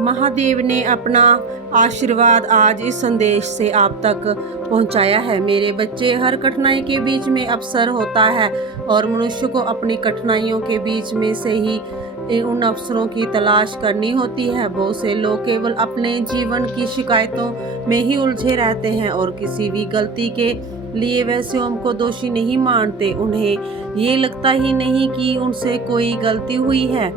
महादेव ने अपना आशीर्वाद आज इस संदेश से आप तक पहुंचाया है। मेरे बच्चे, हर कठिनाई के बीच में अवसर होता है और मनुष्य को अपनी कठिनाइयों के बीच में से ही उन अवसरों की तलाश करनी होती है। बहुत से लोग केवल अपने जीवन की शिकायतों में ही उलझे रहते हैं और किसी भी गलती के लिए वे स्वयं को दोषी नहीं मानते। उन्हें ये लगता ही नहीं कि उनसे कोई गलती हुई है।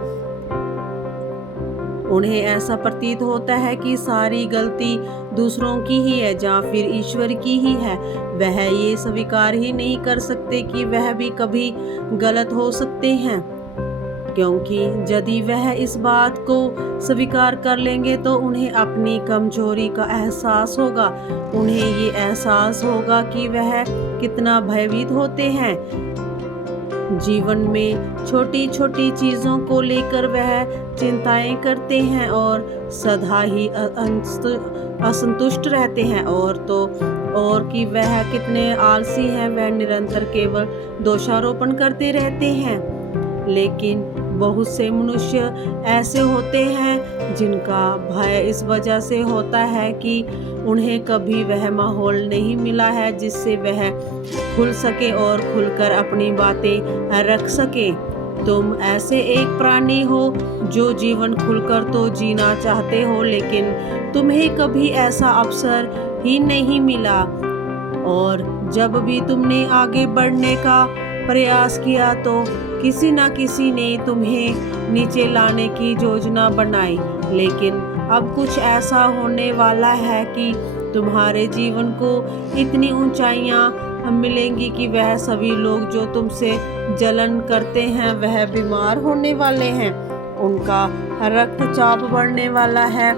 उन्हें ऐसा प्रतीत होता है कि सारी गलती दूसरों की ही है या फिर ईश्वर की ही है। वह ये स्वीकार ही नहीं कर सकते कि वह भी कभी गलत हो सकते हैं, क्योंकि यदि वह इस बात को स्वीकार कर लेंगे तो उन्हें अपनी कमजोरी का एहसास होगा। उन्हें ये एहसास होगा कि वह कितना भयभीत होते हैं। जीवन में छोटी छोटी चीज़ों को लेकर वह चिंताएं करते हैं और सदा ही असंतुष्ट रहते हैं। और कि वह कितने आलसी हैं, वह निरंतर केवल दोषारोपण करते रहते हैं। लेकिन बहुत से मनुष्य ऐसे होते हैं जिनका भय इस वजह से होता है कि उन्हें कभी वह माहौल नहीं मिला है जिससे वह खुल सके और खुलकर अपनी बातें रख सके। तुम ऐसे एक प्राणी हो जो जीवन खुलकर तो जीना चाहते हो, लेकिन तुम्हें कभी ऐसा अवसर ही नहीं मिला। और जब भी तुमने आगे बढ़ने का प्रयास किया तो किसी न किसी ने तुम्हें नीचे लाने की योजना बनाई। लेकिन अब कुछ ऐसा होने वाला है कि तुम्हारे जीवन को इतनी ऊंचाइयां मिलेंगी कि वह सभी लोग जो तुमसे जलन करते हैं वह बीमार होने वाले हैं। उनका रक्तचाप बढ़ने वाला है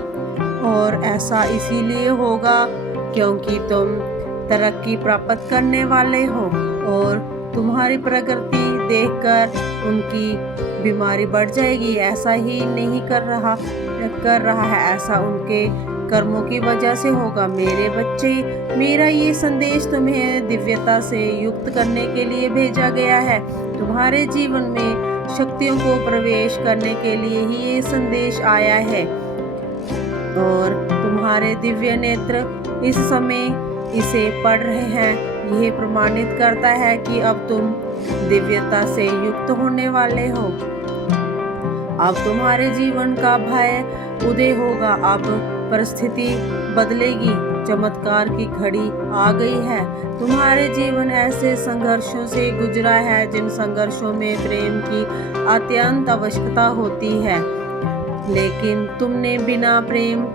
और ऐसा इसीलिए होगा क्योंकि तुम तरक्की प्राप्त करने वाले हो और तुम्हारी प्रगति देखकर उनकी बीमारी बढ़ जाएगी। ऐसा ही नहीं कर रहा है, ऐसा उनके कर्मों की वजह से होगा। मेरे बच्चे, मेरा ये संदेश तुम्हें दिव्यता से युक्त करने के लिए भेजा गया है। तुम्हारे जीवन में शक्तियों को प्रवेश करने के लिए ही ये संदेश आया है और तुम्हारे दिव्य नेत्र इस समय इसे पढ़ रहे हैं। यह प्रमाणित करता है कि अब तुम दिव्यता से युक्त होने वाले हो। अब तुम्हारे जीवन का भय उदय होगा। अब परिस्थिति बदलेगी। चमत्कार की घड़ी आ गई है। तुम्हारे जीवन ऐसे संघर्षों से गुजरा है जिन संघर्षों में प्रेम की अत्यंत आवश्यकता होती है, लेकिन तुमने बिना प्रेम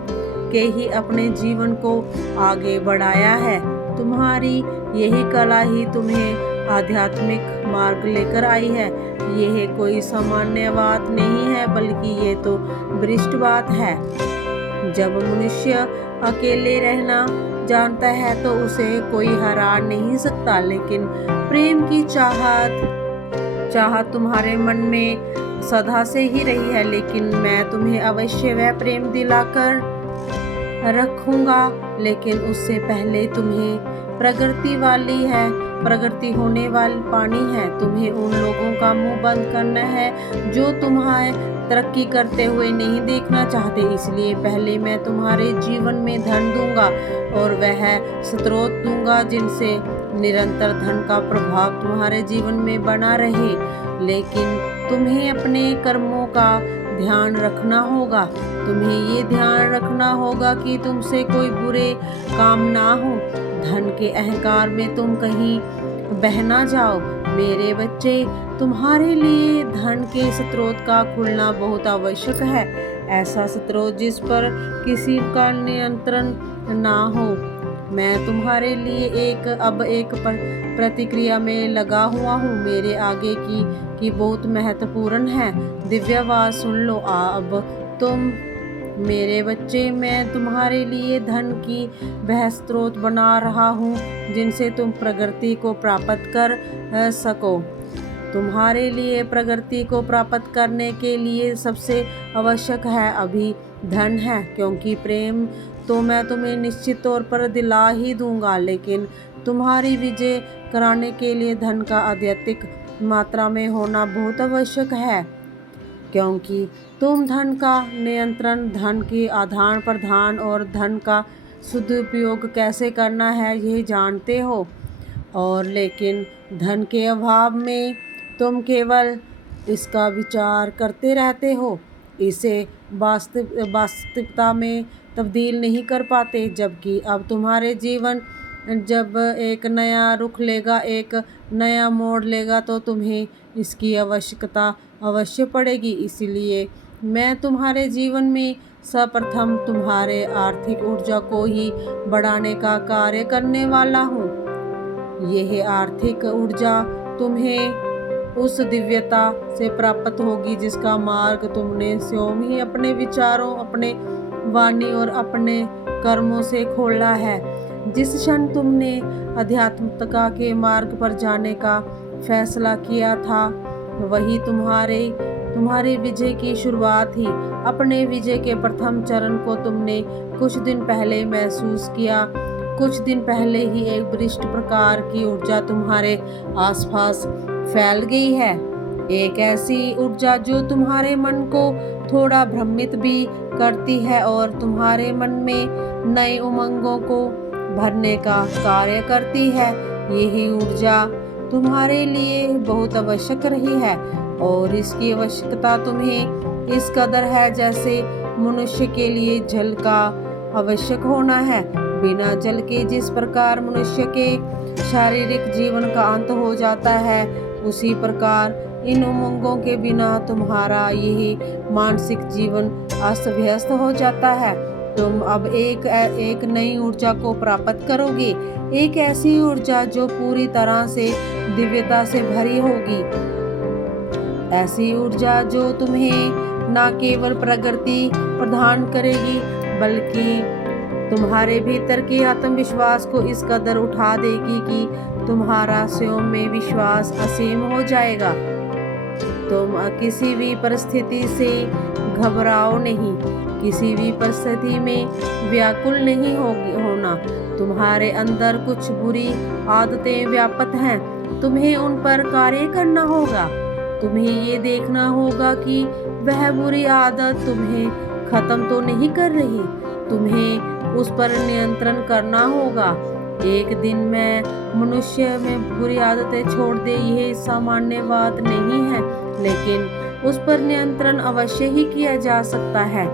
के ही अपने जीवन को आगे बढ़ाया है। तुम्हारी यही कला ही तुम्हें आध्यात्मिक मार्ग लेकर आई है। यह कोई सामान्य बात नहीं है, बल्कि ये तो विशिष्ट बात है। जब मनुष्य अकेले रहना जानता है तो उसे कोई हरा नहीं सकता, लेकिन प्रेम की चाहत तुम्हारे मन में सदा से ही रही है। लेकिन मैं तुम्हें अवश्य वह प्रेम दिलाकर रखूंगा, लेकिन उससे पहले तुम्हें प्रगति होने वाली पानी है। तुम्हें उन लोगों का मुंह बंद करना है जो तुम्हें तरक्की करते हुए नहीं देखना चाहते। इसलिए पहले मैं तुम्हारे जीवन में धन दूंगा और वह स्रोत दूंगा जिनसे निरंतर धन का प्रभाव तुम्हारे जीवन में बना रहे। लेकिन तुम्हें अपने कर्मों का ध्यान रखना होगा। तुम्हें ये ध्यान रखना होगा कि तुमसे कोई बुरे काम ना हो। धन के अहंकार में तुम कहीं बह ना जाओ। मेरे बच्चे, तुम्हारे लिए धन के स्रोत का खुलना बहुत आवश्यक है। ऐसा स्रोत जिस पर किसी का नियंत्रण ना हो। मैं तुम्हारे लिए अब एक प्रतिक्रिया में लगा हुआ हूँ। मेरे आगे की बहुत महत्वपूर्ण है। दिव्य आवाज सुन लो। अब तुम मेरे बच्चे, मैं तुम्हारे लिए धन की वह स्रोत बना रहा हूँ जिनसे तुम प्रगति को प्राप्त कर सको। तुम्हारे लिए प्रगति को प्राप्त करने के लिए सबसे आवश्यक है अभी धन है, क्योंकि प्रेम तो मैं तुम्हें निश्चित तौर पर दिला ही दूंगा, लेकिन तुम्हारी विजय कराने के लिए धन का अत्यधिक मात्रा में होना बहुत आवश्यक है। क्योंकि तुम धन का नियंत्रण, धन के आदान प्रदान और धन का सदुपयोग कैसे करना है यह जानते हो। और लेकिन धन के अभाव में तुम केवल इसका विचार करते रहते हो, इसे वास्तविकता में तब्दील नहीं कर पाते। जबकि अब तुम्हारे जीवन जब एक नया रुख लेगा, एक नया मोड़ लेगा, तो तुम्हें इसकी आवश्यकता अवश्य पड़ेगी। इसलिए मैं तुम्हारे जीवन में सर्वप्रथम तुम्हारे आर्थिक ऊर्जा को ही बढ़ाने का कार्य करने वाला हूँ। यह आर्थिक ऊर्जा तुम्हें उस दिव्यता से प्राप्त होगी जिसका मार्ग तुमने स्वयं ही अपने विचारों, अपने वाणी और अपने कर्मों से खोला है। जिस क्षण तुमने आध्यात्मिकता के मार्ग पर जाने का फैसला किया था, वही तुम्हारे विजय की शुरुआत थी। अपने विजय के प्रथम चरण को तुमने कुछ दिन पहले महसूस किया। कुछ दिन पहले ही एक विशिष्ट प्रकार की ऊर्जा तुम्हारे आसपास फैल गई है, एक ऐसी ऊर्जा जो तुम्हारे मन को थोड़ा भ्रमित भी करती है और तुम्हारे मन में नए उमंगों को भरने का कार्य करती है। यही ऊर्जा तुम्हारे लिए बहुत आवश्यक रही है और इसकी आवश्यकता तुम्हें इस कदर है जैसे मनुष्य के लिए जल का आवश्यक होना है। बिना जल के जिस प्रकार मनुष्य के शारीरिक जीवन का अंत हो जाता है, उसी प्रकार इन उमंगों के बिना तुम्हारा यही मानसिक जीवन अस्त व्यस्त हो जाता है। तुम अब एक नई ऊर्जा को प्राप्त करोगे, एक ऐसी ऊर्जा जो पूरी तरह से दिव्यता से भरी होगी। ऐसी ऊर्जा जो तुम्हें न केवल प्रगति प्रदान करेगी बल्कि तुम्हारे भीतर के आत्मविश्वास को इस कदर उठा देगी कि तुम्हारा स्वयं में विश्वास असीम हो जाएगा। तुम किसी भी परिस्थिति से घबराओ नहीं, किसी भी परिस्थिति में व्याकुल नहीं होना। तुम्हारे अंदर कुछ बुरी आदतें व्याप्त हैं, तुम्हें उन पर कार्य करना होगा। तुम्हें ये देखना होगा कि वह बुरी आदत तुम्हें खत्म तो नहीं कर रही, तुम्हें उस पर नियंत्रण करना होगा। एक दिन में मनुष्य में बुरी आदतें छोड़ दे, यह सामान्य बात नहीं है, लेकिन उस पर नियंत्रण अवश्य ही किया जा सकता है।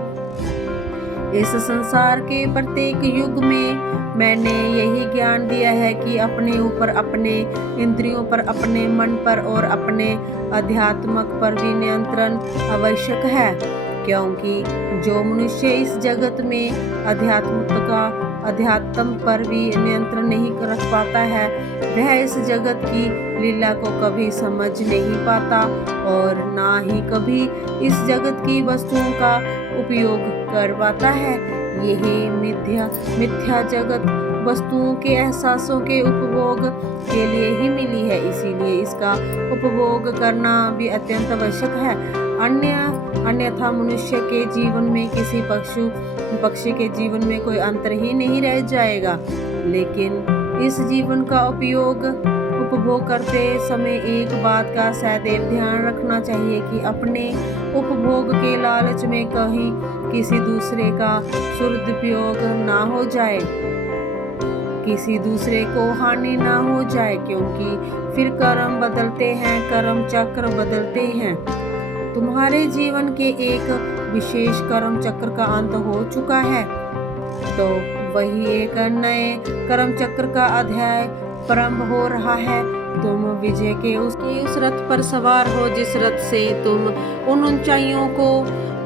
इस संसार के प्रत्येक युग में मैंने यही ज्ञान दिया है कि अपने ऊपर, अपने इंद्रियों पर, अपने मन पर और अपने अध्यात्मक पर भी नियंत्रण आवश्यक है। क्योंकि जो मनुष्य इस जगत में अध्यात्म पर भी नियंत्रण नहीं रख पाता है, वह इस जगत की लीला को कभी समझ नहीं पाता और ना ही कभी इस जगत की वस्तुओं का उपयोग कर पाता है। यही मिथ्या जगत वस्तुओं के एहसासों के उपभोग के लिए ही मिली है, इसीलिए इसका उपभोग करना भी अत्यंत आवश्यक है। अन्यथा मनुष्य के जीवन में किसी पक्षी के जीवन में कोई अंतर ही नहीं रह जाएगा। लेकिन इस जीवन का उपभोग करते समय एक बात का सदैव ध्यान रखना चाहिए कि अपने उपभोग के लालच में कहीं किसी दूसरे का सदुपयोग ना हो जाए, किसी दूसरे को हानि ना हो जाए, क्योंकि फिर कर्म बदलते हैं, कर्म चक्र बदलते हैं। तुम्हारे जीवन के एक विशेष कर्म चक्र का अंत हो चुका है, तो वही एक नए कर्म चक्र का अध्याय प्रारंभ हो रहा है। तुम विजय के उस रथ पर सवार हो जिस रथ से तुम उन ऊंचाइयों को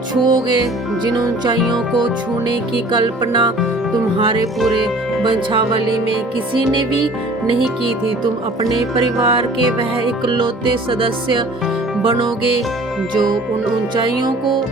छूओगे जिन ऊंचाइयों को छूने की कल्पना तुम्हारे पूरे वंशावली में किसी ने भी नहीं की थी। तुम अपने परिवार के वह इकलौते सदस्य बनोगे जो उन ऊंचाइयों को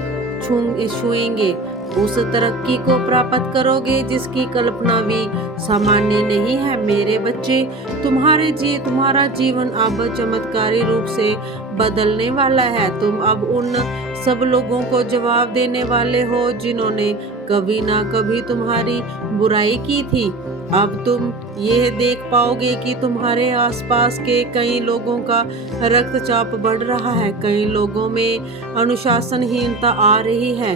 छुएंगे, उस तरक्की को प्राप्त करोगे जिसकी कल्पना भी सामान्य नहीं है। मेरे बच्चे, तुम्हारा जीवन अब चमत्कारी रूप से बदलने वाला है। तुम अब उन सब लोगों को जवाब देने वाले हो जिन्होंने कभी ना कभी तुम्हारी बुराई की थी। अब तुम यह देख पाओगे कि तुम्हारे आसपास के कई लोगों का रक्तचाप बढ़ रहा है, कई लोगों में अनुशासनहीनता आ रही है,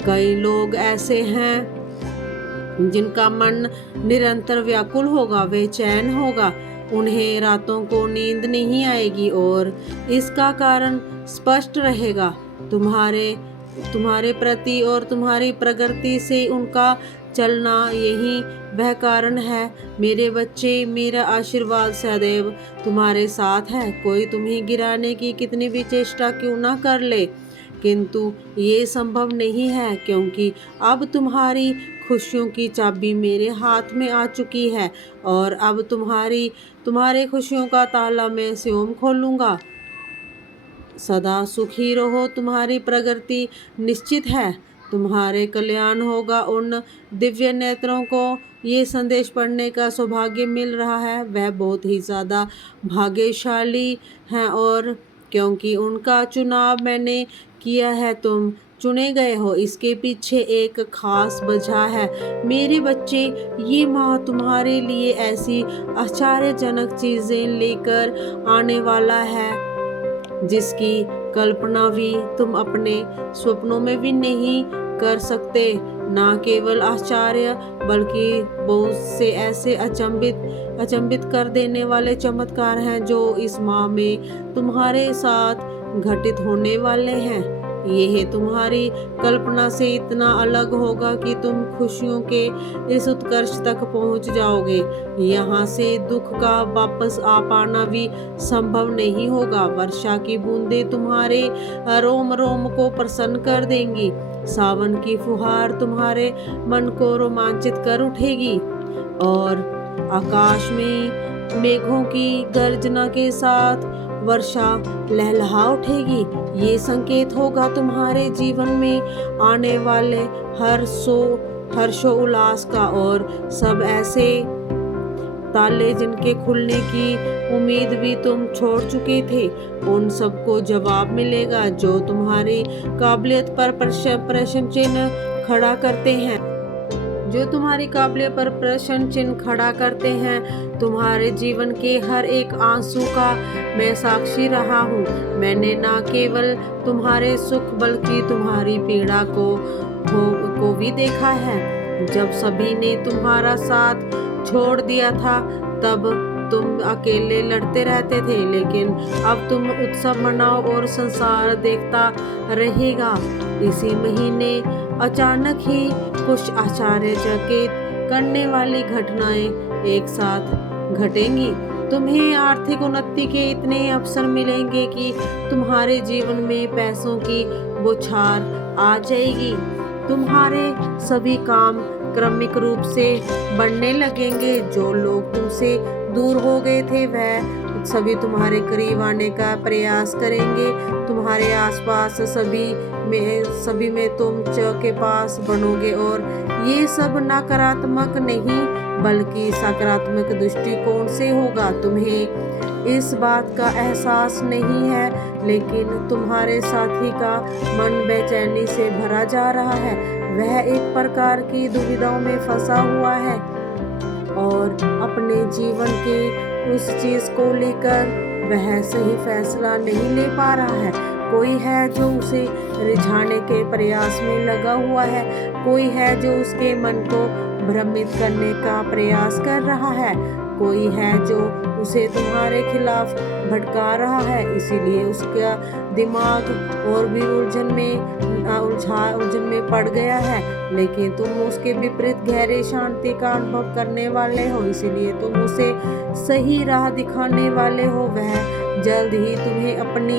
कई लोग ऐसे हैं जिनका मन निरंतर व्याकुल होगा, बेचैन होगा, उन्हें रातों को नींद नहीं आएगी और इसका कारण स्पष्ट रहेगा। तुम्हारे प्रति और तुम्हारी प्रगति से उनका चलना, यही वह कारण है। मेरे बच्चे, मेरा आशीर्वाद सदैव तुम्हारे साथ है। कोई तुम्हें गिराने की कितनी भी चेष्टा क्यों ना कर ले, किंतु ये संभव नहीं है, क्योंकि अब तुम्हारी खुशियों की चाबी मेरे हाथ में आ चुकी है और अब तुम्हारे खुशियों का ताला मैं स्वयं खोलूंगा। सदा सुखी रहो, तुम्हारी प्रगति निश्चित है, तुम्हारे कल्याण होगा। उन दिव्य नेत्रों को ये संदेश पढ़ने का सौभाग्य मिल रहा है, वह बहुत ही ज़्यादा भाग्यशाली हैं, और क्योंकि उनका चुनाव मैंने किया है, तुम चुने गए हो। इसके पीछे एक खास वजह है मेरे बच्चे। ये माँ तुम्हारे लिए ऐसी आश्चर्यजनक चीज़ें लेकर आने वाला है जिसकी कल्पना भी तुम अपने स्वप्नों में भी नहीं कर सकते। ना केवल आश्चर्य, बल्कि बहुत से ऐसे अचंभित कर देने वाले चमत्कार हैं जो इस माह में तुम्हारे साथ घटित होने वाले हैं। यह तुम्हारी कल्पना से इतना अलग होगा कि तुम खुशियों के इस उत्कर्ष तक पहुंच जाओगे। यहाँ से दुख का वापस आ पाना भी संभव नहीं होगा। वर्षा की बूंदें तुम्हारे रोम रोम को प्रसन्न कर देंगी। सावन की फुहार तुम्हारे मन को रोमांचित कर उठेगी और आकाश में मेघों की गर्जना के साथ वर्षा लहलहा उठेगी। ये संकेत होगा तुम्हारे जीवन में आने वाले हर्षो उल्लास का, और सब ऐसे ताले जिनके खुलने की उम्मीद भी तुम छोड़ चुके थे, उन सबको जवाब मिलेगा जो तुम्हारी काबिलियत पर प्रश्न चिन्ह खड़ा करते हैं। जो तुम्हारी काबिलियत पर प्रश्न चिन्ह खड़ा करते हैं। तुम्हारे जीवन के हर एक आंसू का मैं साक्षी रहा हूँ। मैंने न केवल तुम्हारे सुख बल्कि तुम्हारी पीड़ा को भी देखा है। जब सभी ने तुम्हारा साथ छोड़ दिया था, तब तुम अकेले लड़ते रहते थे, लेकिन अब तुम उत्सव मनाओ और संसार देखता रहेगा। इसी महीने अचानक ही कुछ आश्चर्यचकित करने वाली घटनाएं एक साथ घटेंगी। तुम्हें आर्थिक उन्नति के इतने अवसर मिलेंगे कि तुम्हारे जीवन में पैसों की बौछार आ जाएगी। तुम्हारे सभी काम क्रमिक रूप से बढ़ने लगेंगे। जो लोग तुमसे दूर हो गए थे, वह सभी तुम्हारे करीब आने का प्रयास करेंगे। तुम्हारे आसपास सभी में तुम के पास बनोगे, और ये सब नकारात्मक नहीं बल्कि सकारात्मक दृष्टिकोण से होगा। तुम्हें इस बात का एहसास नहीं है, लेकिन तुम्हारे साथी का मन बेचैनी से भरा जा रहा है। वह एक प्रकार की दुविधाओं में फंसा हुआ है और अपने जीवन के उस चीज को लेकर वह सही फैसला नहीं ले पा रहा है। कोई है जो उसे रिझाने के प्रयास में लगा हुआ है, कोई है जो उसके मन को भ्रमित करने का प्रयास कर रहा है, कोई है जो उसे तुम्हारे खिलाफ भटका रहा है। इसीलिए उसका दिमाग और भी उलझन में पड़ गया है, लेकिन तुम उसके विपरीत गहरे शांति का अनुभव करने वाले हो। इसीलिए तुम उसे सही राह दिखाने वाले हो। वह जल्द ही तुम्हें अपनी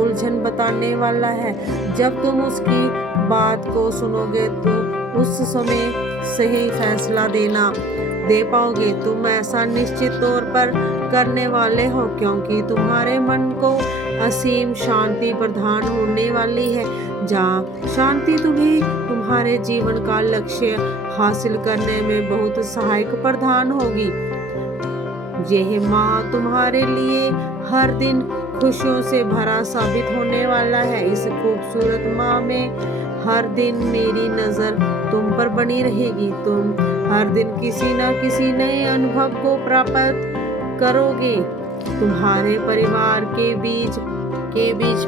उलझन बताने वाला है। जब तुम उसकी बात को सुनोगे तो उस समय सही फैसला दे पाओगे। तुम ऐसा निश्चित तौर पर करने वाले हो, क्योंकि तुम्हारे मन को असीम शांति प्रदान होने वाली है। जहाँ शांति तुम्हें तुम्हारे जीवन का लक्ष्य हासिल करने में बहुत सहायक प्रदान होगी। यह माह तुम्हारे लिए हर दिन खुशियों से भरा साबित होने वाला है। इस खूबसूरत माह में हर दिन मेरी नज़र तुम पर बनी रहेगी। तुम हर दिन किसी न किसी नए अनुभव को प्राप्त करोगे। तुम्हारे परिवार के बीच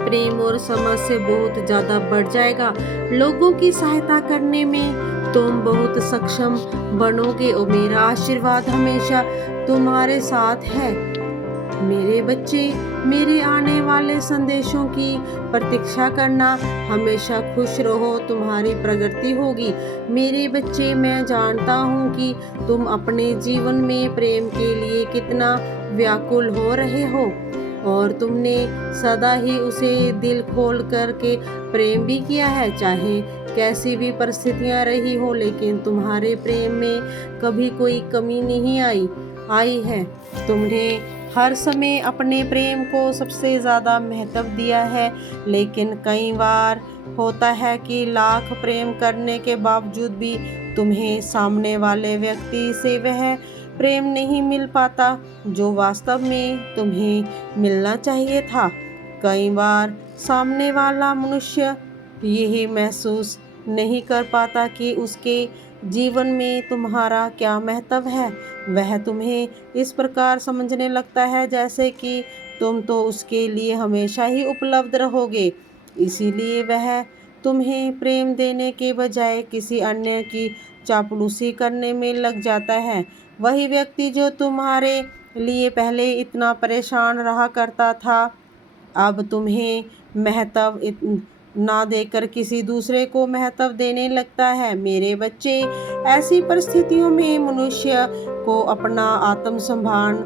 प्रेम और समझ से बहुत ज़्यादा बढ़ जाएगा। लोगों की सहायता करने में तुम बहुत सक्षम बनोगे और मेरा आशीर्वाद हमेशा तुम्हारे साथ है। मेरे बच्चे, मेरे आने वाले संदेशों की प्रतीक्षा करना। हमेशा खुश रहो, तुम्हारी प्रगति होगी। मेरे बच्चे, मैं जानता हूँ कि तुम अपने जीवन में प्रेम के लिए कितना व्याकुल हो रहे हो और तुमने सदा ही उसे दिल खोल करके प्रेम भी किया है, चाहे कैसी भी परिस्थितियाँ रही हो। लेकिन तुम्हारे प्रेम में कभी कोई कमी नहीं आई है। तुमने हर समय अपने प्रेम को सबसे ज़्यादा महत्व दिया है, लेकिन कई बार होता है कि लाख प्रेम करने के बावजूद भी तुम्हें सामने वाले व्यक्ति से वह प्रेम नहीं मिल पाता जो वास्तव में तुम्हें मिलना चाहिए था। कई बार सामने वाला मनुष्य यही महसूस नहीं कर पाता कि उसके जीवन में तुम्हारा क्या महत्व है। वह तुम्हें इस प्रकार समझने लगता है जैसे कि तुम तो उसके लिए हमेशा ही उपलब्ध रहोगे। इसीलिए वह तुम्हें प्रेम देने के बजाय किसी अन्य की चापलूसी करने में लग जाता है। वही व्यक्ति जो तुम्हारे लिए पहले इतना परेशान रहा करता था, अब तुम्हें महत्व ना देकर किसी दूसरे को महत्व देने लगता है। मेरे बच्चे, ऐसी परिस्थितियों में मनुष्य को अपना आत्मसम्मान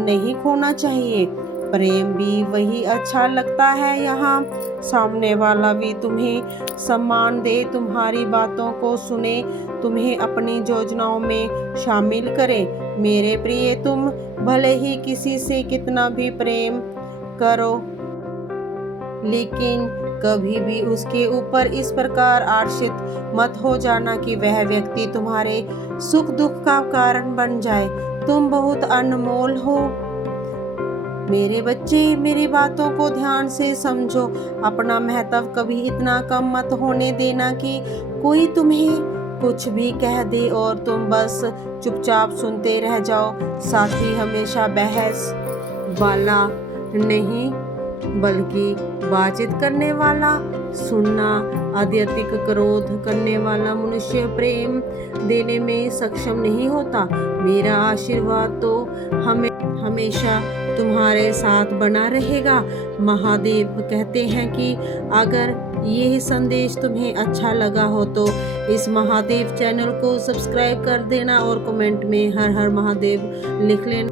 नहीं खोना चाहिए। प्रेम भी वही अच्छा लगता है यहाँ सामने वाला भी तुम्हें सम्मान दे, तुम्हारी बातों को सुने, तुम्हें अपनी योजनाओं में शामिल करे। मेरे प्रिय, तुम भले ही किसी से कितना भी प्रेम करो, लेकिन कभी भी उसके ऊपर इस प्रकार आश्रित मत हो जाना कि वह व्यक्ति तुम्हारे सुख दुख का कारण बन जाए। तुम बहुत अनमोल हो। मेरे बच्चे, मेरी बातों को ध्यान से समझो। अपना महत्व कभी इतना कम मत होने देना कि कोई तुम्हें कुछ भी कह दे और तुम बस चुपचाप सुनते रह जाओ। साथी हमेशा बहस वाला नहीं बल्कि बातचीत करने वाला, सुनना, अत्यधिक क्रोध करने वाला मनुष्य प्रेम देने में सक्षम नहीं होता। मेरा आशीर्वाद तो हमेशा तुम्हारे साथ बना रहेगा। महादेव कहते हैं कि अगर यह संदेश तुम्हें अच्छा लगा हो तो इस महादेव चैनल को सब्सक्राइब कर देना और कमेंट में हर हर महादेव लिख लेना।